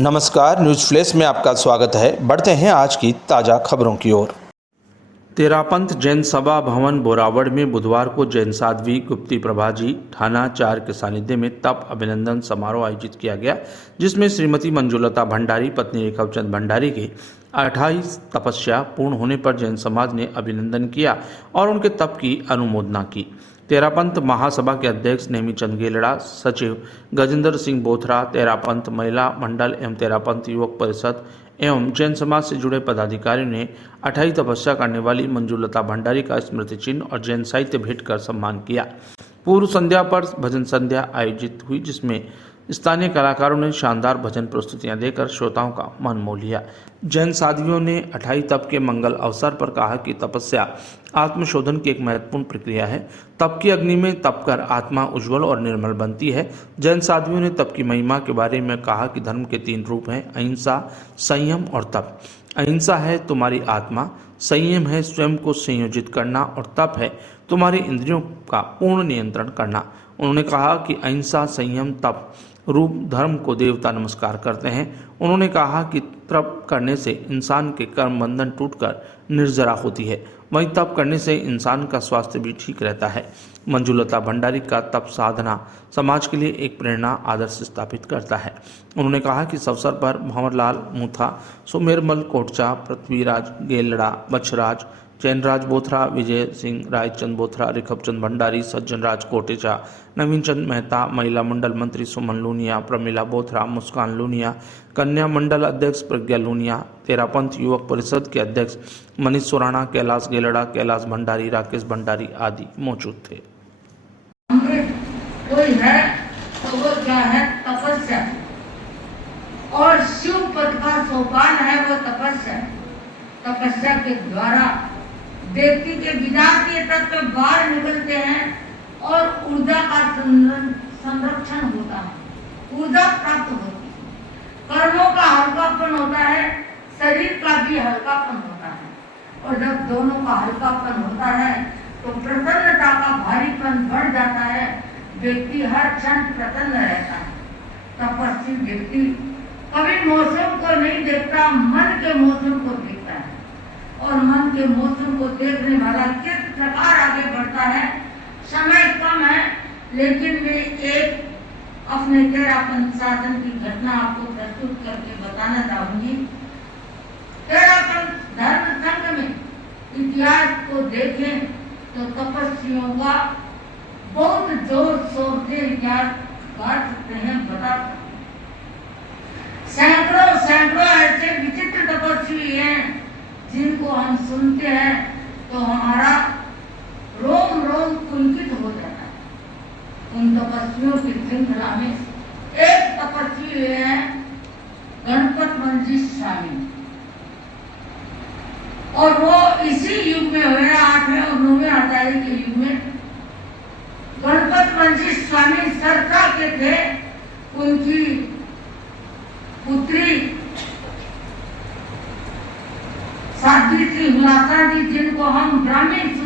नमस्कार, news flash में आपका स्वागत है। बढ़ते हैं आज की ताज़ा खबरों की ओर। तेरापंथ जैन सभा भवन बोरावड़ में बुधवार को जैन साध्वी गुप्ती प्रभाजी थाना 4 के सानिध्य में तप अभिनंदन समारोह आयोजित किया गया, जिसमें श्रीमती मंजुलता भंडारी पत्नी रेखवचंद भंडारी की 28 तपस्या पूर्ण होने पर जैन समाज ने अभिनंदन किया और उनके तप की अनुमोदना की। तेरापंथ महासभा के अध्यक्ष नेमीचंद गेलड़ा, सचिव गजेंद्र सिंह बोथरा, तेरापंथ महिला मंडल एवं तेरापंथ युवक परिषद एवं जैन समाज से जुड़े पदाधिकारियों ने 28 तपस्या करने वाली मंजुलता भंडारी का स्मृति चिन्ह और जैन साहित्य भेंट कर सम्मान किया। पूर्व संध्या पर भजन संध्या आयोजित हुई, जिसमें स्थानीय कलाकारों ने शानदार भजन प्रस्तुतियां देकर श्रोताओं का मन मोह लिया। जैन साध्वियों ने 28 तप के मंगल अवसर पर कहा कि तपस्या आत्मशोधन की एक महत्वपूर्ण प्रक्रिया है। तप की अग्नि में तप कर आत्मा उज्जवल और निर्मल बनती है। जैन साध्वियों ने तप की महिमा के बारे में कहा कि धर्म के 3 रूप हैं: अहिंसा, संयम और तप। अहिंसा है तुम्हारी आत्मा, संयम है स्वयं को संयोजित करना और तप है तुम्हारी इंद्रियों का पूर्ण नियंत्रण करना। उन्होंने कहा कि अहिंसा, संयम, तप रूप धर्म को देवता नमस्कार करते हैं। उन्होंने कहा कि तप करने से इंसान के कर्म बंधन टूटकर निर्जरा होती है, वहीं तप करने से इंसान का स्वास्थ्य भी ठीक रहता है। मंजुलता भंडारी का तप साधना समाज के लिए एक प्रेरणा आदर्श स्थापित करता है। उन्होंने कहा कि इस अवसर पर भंवरलाल मूथा, सुमेरमल कोटचा, पृथ्वीराज गेलड़ा, बछराज, चैनराज बोथरा, विजय सिंह, रायचंद बोथरा, रेखवचंद भंडारी, सज्जनराज कोटेचा, नवीन चंद मेहता, महिला मंडल मंत्री सुमन लूनिया, प्रमिला बोथरा, मुस्कान लूनिया, कन्या मंडल अध्यक्ष प्रज्ञा लूनिया, तेरापंथ युवक परिषद के अध्यक्ष मनीष सोराना, कैलाश गेलड़ा, कैलाश भंडारी, राकेश भंडारी आदि मौजूद थे। कोई है तो वो क्या है? तपस्या। और शिव पद का सोपान है वो तपस्या। तपस्या के द्वारा व्यक्ति के विजातीय तत्व बाहर निकलते हैं और ऊर्जा का संरक्षण होता है, ऊर्जा प्राप्त होती है, कर्मों का हल्कापन होता है, शरीर का भी हल्कापन होता है। और जब दोनों का हल्कापन होता है तो प्रसन्नता का भारीपन बढ़ जाता है, व्यक्ति हर क्षण प्रसन्न रहता है। तपस्वी व्यक्ति कभी मौसम को नहीं देखता, मन के मौसम को देखता है और मन के मौसम को देखने वाला किस प्रकार आगे बढ़ता है। समय कम है, लेकिन मैं एक अपने तेरापंथ शासन की घटना आपको प्रस्तुत करके बताना चाहूंगी। तेरापंथ धर्म संघ में इतिहास को देखें तो तपस्वियों का बहुत जोर शोर से इतिहास गा सकते हैं, बता सकते हैं। सैकड़ों ऐसे विचित्र तपस्वी हैं जिनको हम सुनते हैं तो हमारा रोम रोम पुलकित हो जाता है। उन तपस्वियों की श्रृंखला में एक तपस्वी है गणपत मंजिश स्वामी, और वो इसी युग में हुए, 8वें और 9वें आचार्य के युग में। गणपत मंजिश स्वामी सरसा के थे। उनकी पुत्री साध्वी श्री हुलासा जी, जिनको हम ब्राह्मण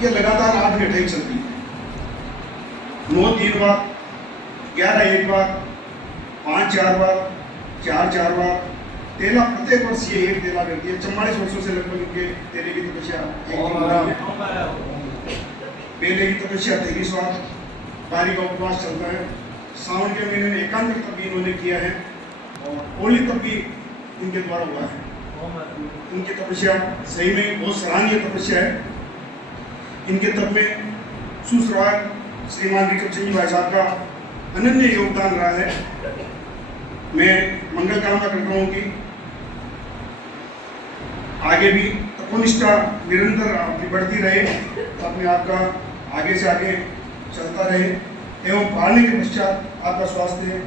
ये लगातार 8 घंटे चलती है। 9 3 बार, 11 1 बार, 5 4 बार, 4 4 बार, 13 प्रत्येक वर्ष ये 1 13 करती है। 44 वर्षों से लगभग इनके तेरे की तपस्या पहले की तपस्या 23 बार, 12 का उपवास चलता है, सावन के महीने में एकांत तप भी इन्होंने किया है और होली तप भी इनके द्वारा हुआ है। इनकी तपस्या सही में बहुत सराहनीय तपस्या है। इनके तप में सुश्राव श्रीमान विक्रम सिंह भाई साहब का अनन्य योगदान रहा है। मैं मंगल कामना करता हूँ कि आगे भी तपोनिष्ठा निरंतर आपकी बढ़ती रहे, तो अपने आप का आगे से आगे चलता रहे एवं पालने के पश्चात आपका स्वास्थ्य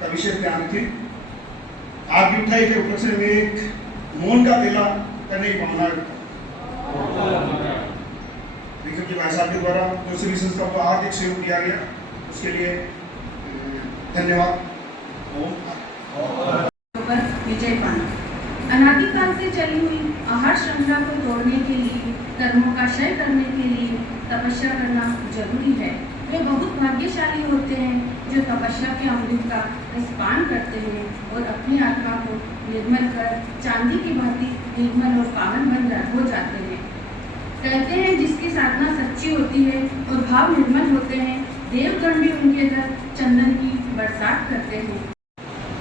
का विशेष ध्यान रखें। आपकी उठाई के उपलक्ष्य में एक मौन का बेला करने की भावना विक्रम जी भाई साहब के द्वारा जो सभी संस्था को आर्थिक सहयोग दिया गया उसके लिए धन्यवाद। विजय पाना अनादिकाल से चली हुई आहार श्रृंखला को तोड़ने के लिए, कर्मों का क्षय करने के लिए तपस्या करना जरूरी है। वे बहुत भाग्यशाली होते हैं जो तपस्या के अमृत का स्पान करते हैं और अपनी आत्मा को निर्मल कर चांदी की भांति निर्मल और पावन हो जाते हैं। कहते हैं जिसकी साधना सच्ची होती है और भाव निर्मल होते हैं, देवगण भी उनके घर चंदन की बरसात करते हैं।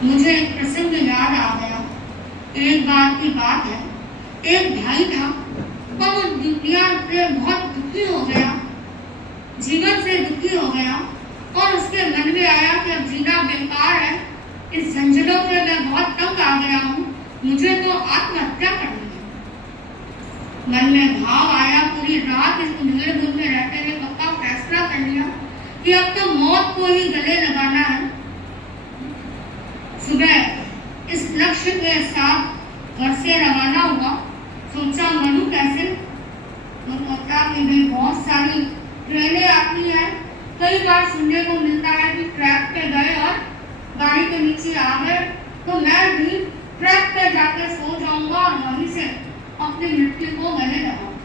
मुझे एक प्रसंग याद आ गया। एक बार की बात है, एक भाई था, पर वो दुनिया से बहुत दुखी हो गया, जीवन से दुखी हो गया और उसके मन में आया कि अब जीना बेकार है, इस झंझटों से मैं बहुत तंग आ गया हूँ, मुझे तो आत्महत्या करनी है। मन में भाव आया, पूरी रात इस उधेड़-बुन में रहते हुए पक्का फैसला कर लिया कि अब तो मौत को ही गले लगाना है। सुबह इस लक्ष्य के साथ घर से रवाना हुआ। सोचा मनु कैसे, कोलकाता में भी बहुत सारी ट्रेनें आती हैं, कई बार सुनने को मिलता है कि ट्रैक पे गए और गाड़ी के नीचे आ गए, तो मैं भी ट्रैक पे जाकर सो जाऊंगा और वहीं से अपनी मृत्यु को गले लगाऊंगा।